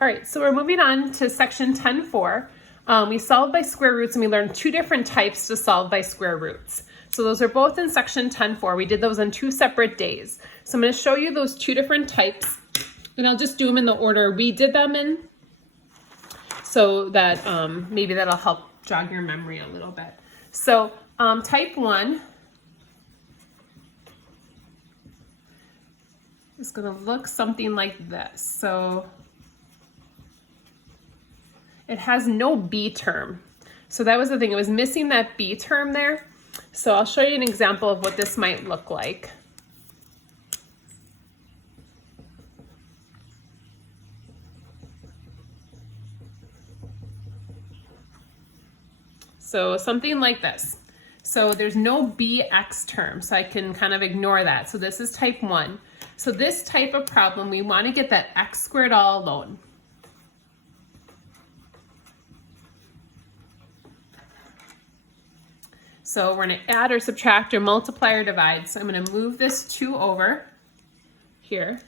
All right, so we're moving on to section 10.4. We solved by square roots, and we learned two different types to solve by square roots. So those are both in section 10.4. We did those on 2 separate days. So I'm going to show you those two different types, and I'll just do them in the order we did them in, so that maybe that'll help jog your memory a little bit. So type 1 is going to look something like this. So it has no B term. So that was the thing, it was missing that B term there. So I'll show you an example of what this might look like. So something like this. So there's no BX term, so I can kind of ignore that. So this is type 1. So this type of problem, we want to get that x squared all alone. So we're going to add or subtract or multiply or divide. So I'm going to move this 2 over here.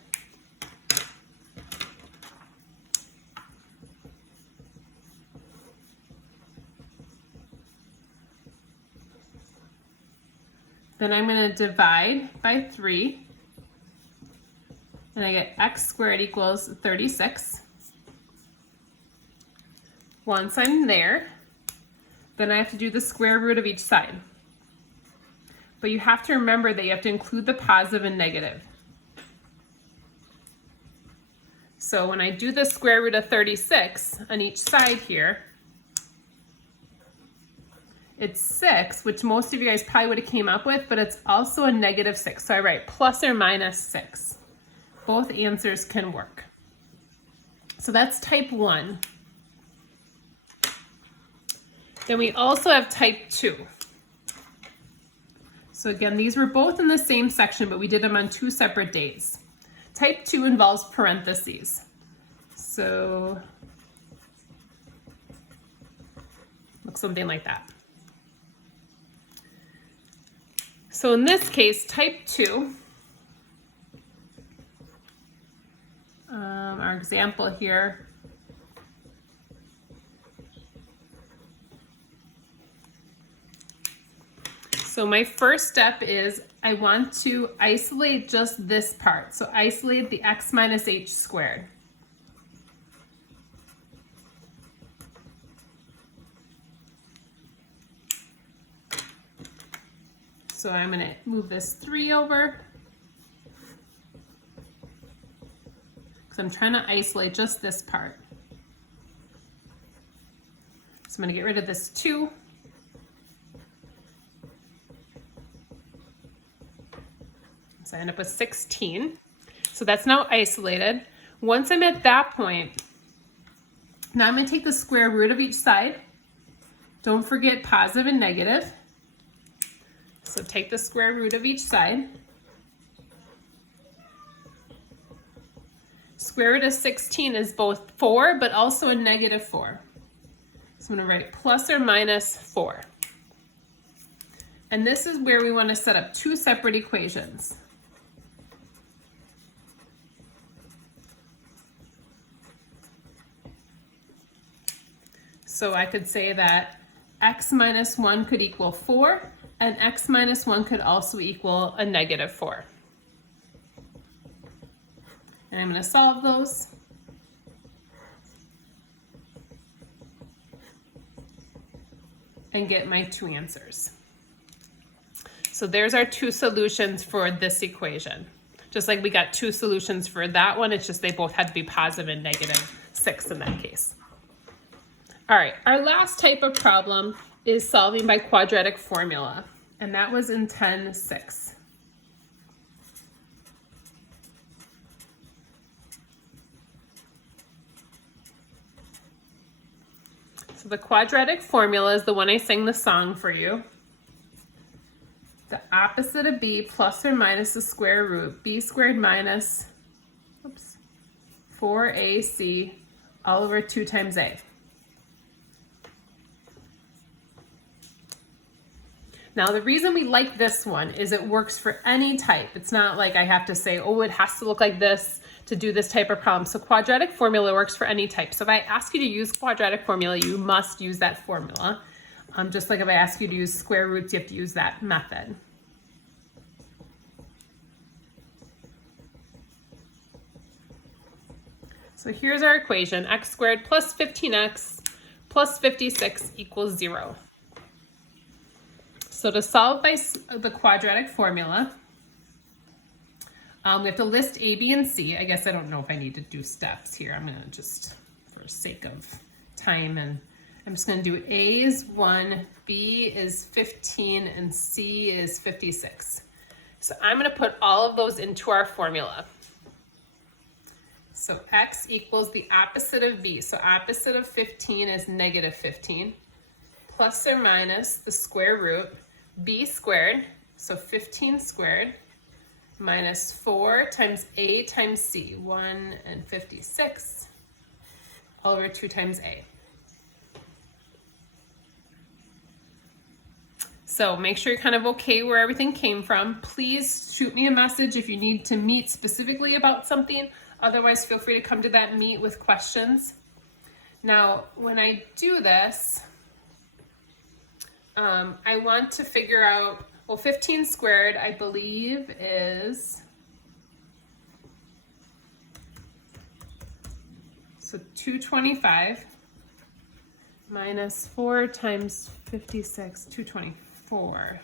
Then I'm going to divide by 3. And I get x squared equals 36. Once I'm there, then I have to do the square root of each side. But you have to remember that you have to include the positive and negative. So when I do the square root of 36 on each side here, it's 6, which most of you guys probably would have came up with, but it's also a negative 6. So I write plus or minus 6. Both answers can work. So that's type 1. Then we also have type 2. So again, these were both in the same section, but we did them on 2 separate days. Type 2 involves parentheses. So looks something like that. So in this case, type 2, our example here, so my first step is I want to isolate just this part. So isolate the x minus h squared. So I'm going to move this 3 over because I'm trying to isolate just this part. So I'm going to get rid of this 2. So I end up with 16. So that's now isolated. Once I'm at that point, now I'm going to take the square root of each side. Don't forget positive and negative. So take the square root of each side. Square root of 16 is both 4, but also a negative 4. So I'm going to write plus or minus 4. And this is where we want to set up 2 separate equations. So I could say that x minus 1 could equal 4, and x minus 1 could also equal a negative 4. And I'm going to solve those. And get my 2 answers. So there's our 2 solutions for this equation. Just like we got 2 solutions for that one, it's just they both had to be positive and negative 6 in that case. All right, our last type of problem is solving by quadratic formula, and that was in 10.6. So the quadratic formula is the one I sang the song for you. The opposite of b plus or minus the square root, b squared minus 4ac all over 2 times a. Now the reason we like this one is it works for any type. It's not like I have to say, oh, it has to look like this to do this type of problem. So quadratic formula works for any type. So if I ask you to use quadratic formula, you must use that formula. Just like if I ask you to use square roots, you have to use that method. So here's our equation, x squared plus 15x plus 56 equals 0. So to solve by the quadratic formula, we have to list A, B, and C. I guess I don't know if I need to do steps here. I'm gonna just, for sake of time, and I'm just gonna do A is 1, B is 15, and C is 56. So I'm gonna put all of those into our formula. So x equals the opposite of b. So opposite of 15 is negative 15, plus or minus the square root, b squared, so 15 squared, minus 4 times a times c, 1 and 56, all over 2 times a. So make sure you're kind of okay where everything came from. Please shoot me a message if you need to meet specifically about something. Otherwise, feel free to come to that meet with questions. Now, when I do this, I want to figure out, well, 15 squared, I believe, is, so 225 minus 4 times 56, 224.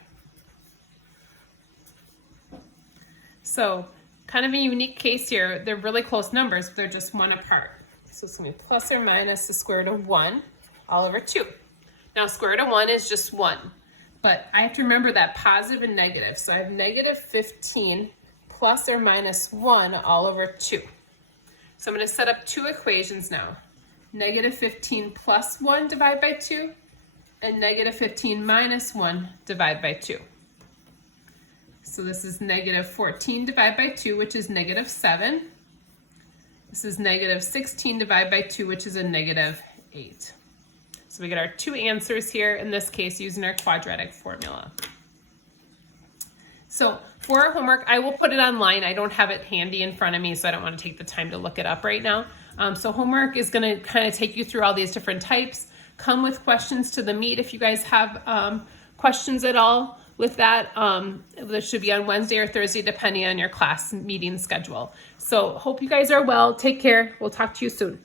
So, kind of a unique case here. They're really close numbers, but they're just 1 apart. So it's going to be plus or minus the square root of 1 all over 2. Now square root of 1 is just 1, but I have to remember that positive and negative. So I have negative 15 plus or minus 1 all over 2. So I'm going to set up 2 equations now. Negative 15 plus 1 divided by 2, and negative 15 minus 1 divided by 2. So this is negative 14 divided by 2, which is negative 7. This is negative 16 divided by 2, which is a negative 8. So we get our 2 answers here, in this case, using our quadratic formula. So for our homework, I will put it online. I don't have it handy in front of me, so I don't want to take the time to look it up right now. So homework is going to kind of take you through all these different types. Come with questions to the meet if you guys have questions at all. With that, this should be on Wednesday or Thursday, depending on your class meeting schedule. So hope you guys are well. Take care. We'll talk to you soon.